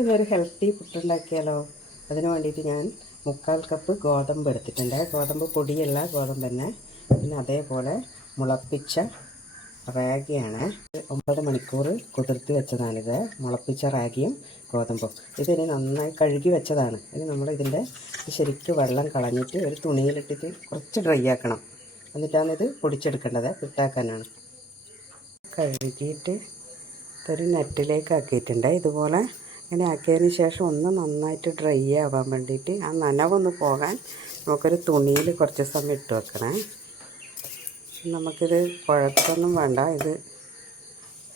ഇതൊരു ഹെൽത്തി പുട്ടുണ്ടാക്കിയാലോ. അതിന് വേണ്ടിയിട്ട് ഞാൻ 3/4 കപ്പ് ഗോതമ്പ് എടുത്തിട്ടുണ്ട്. ഗോതമ്പ് പൊടിയല്ല, ഗോതമ്പ് തന്നെ. പിന്നെ അതേപോലെ മുളപ്പിച്ച റാഗിയാണ്. 9 മണിക്കൂർ കുതിർത്തി വെച്ചതാണിത്. മുളപ്പിച്ച റാഗിയും ഗോതമ്പും. ഇതിന് നന്നായി കഴുകി വെച്ചതാണ്. ഇനി നമ്മൾ ഇതിൻ്റെ ശരിക്കും വെള്ളം കളഞ്ഞിട്ട് ഒരു തുണിയിലിട്ടിട്ട് കുറച്ച് ഡ്രൈ ആക്കണം. എന്നിട്ടാണ് ഇത് പൊടിച്ചെടുക്കേണ്ടത്. പുട്ടാക്കാനാണ്. കഴുകിയിട്ട് ഒരു നെറ്റിലേക്ക് ആക്കിയിട്ടുണ്ട്. ഇതുപോലെ ഇങ്ങനെ ആക്കിയതിന് ശേഷം ഒന്ന് നന്നായിട്ട് ഡ്രൈ ആവാൻ വേണ്ടിയിട്ട്, ആ നനവൊന്ന് പോകാൻ നമുക്കൊരു തുണിയിൽ കുറച്ച് സമയം ഇട്ട് വെക്കണേ. നമുക്കിത് കുഴപ്പമൊന്നും വേണ്ട. ഇത്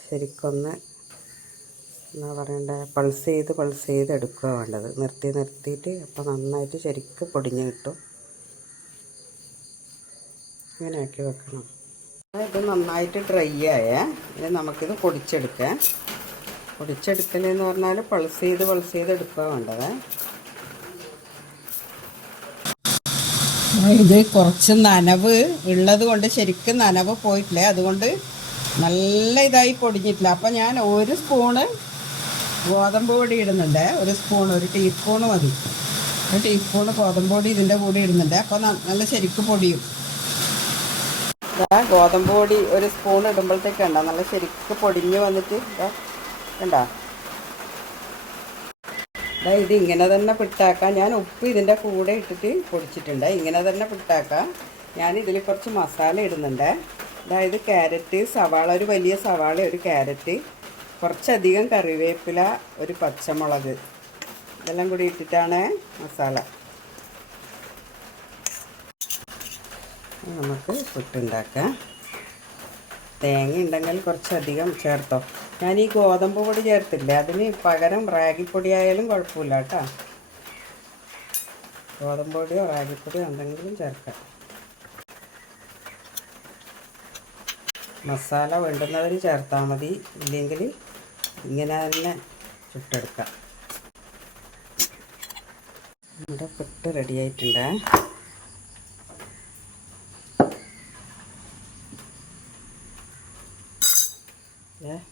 ശരിക്കൊന്ന് എന്താ പറയണ്ടേ, പൾസ് ചെയ്ത് എടുക്കുക വേണ്ടത്. നിർത്തിയിട്ട് അപ്പോൾ നന്നായിട്ട് ശരിക്കും പൊടിഞ്ഞ് കിട്ടും. ഇങ്ങനെ ആക്കി വെക്കണം. ഇത് നന്നായിട്ട് ഡ്രൈ ആയേ. ഇനി നമുക്കിത് പൊടിച്ചെടുക്കലെന്ന് പറഞ്ഞാൽ പൾസ് ചെയ്ത് എടുക്കുക വേണ്ടത്. ഇത് കുറച്ച് നനവ് ഉള്ളത് കൊണ്ട് ശരിക്കും നനവ് പോയിട്ടില്ല. അതുകൊണ്ട് നല്ല ഇതായി പൊടിഞ്ഞിട്ടില്ല. അപ്പം ഞാൻ 1 സ്പൂണ് ഗോതമ്പ് പൊടി ഇടുന്നുണ്ട്. ഒരു ടീസ്പൂണ് മതി. 1 ടീസ്പൂണ് ഗോതമ്പ് പൊടി ഇതിൻ്റെ കൂടെ ഇടുന്നുണ്ട്. അപ്പോൾ നല്ല ശരിക്കും പൊടിയും. ഗോതമ്പ് പൊടി 1 സ്പൂൺ ഇടുമ്പോഴത്തേക്ക് കണ്ട നല്ല ശരിക്കും പൊടിഞ്ഞ് വന്നിട്ട് കണ്ടോ. ഇത് ഇങ്ങനെ തന്നെ പിട്ടാക്കാം. ഞാൻ ഉപ്പ് ഇതിൻ്റെ കൂടെ ഇട്ടിട്ട് പൊടിച്ചിട്ടുണ്ട്. ഇങ്ങനെ തന്നെ പിട്ടാക്കാം. ഞാൻ ഇതിൽ കുറച്ച് മസാല ഇടുന്നുണ്ട്. അതായത് ക്യാരറ്റ്, സവാള, ഒരു വലിയ സവാള, ഒരു ക്യാരറ്റ്, കുറച്ചധികം കറിവേപ്പില, ഒരു പച്ചമുളക്, ഇതെല്ലാം കൂടി ഇട്ടിട്ടാണ് മസാല. നമുക്ക് പുട്ടുണ്ടാക്കാം. തേങ്ങ ഉണ്ടെങ്കിൽ കുറച്ചധികം ചേർത്തോ. ഞാൻ ഈ ഗോതമ്പ് പൊടി ചേർത്തില്ല. അതിന് പകരം റാഗിപ്പൊടി ആയാലും കുഴപ്പമില്ല കേട്ടോ. ഗോതമ്പ് പൊടിയോ റാഗിപ്പൊടിയോ എന്തെങ്കിലും ചേർക്കാം. മസാല വേണ്ടുന്നവർ ചേർത്താൽ മതി. ഇല്ലെങ്കിൽ ഇങ്ങനെ തന്നെ ചുട്ടെടുക്കാം. നമ്മുടെ പുട്ട് റെഡി ആയിട്ടുണ്ട്.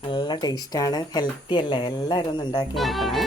നല്ല ടേസ്റ്റാണ്, ഹെൽത്തി അല്ലേ. എല്ലാവരും ഒന്ന് ഉണ്ടാക്കി നോക്കണേ.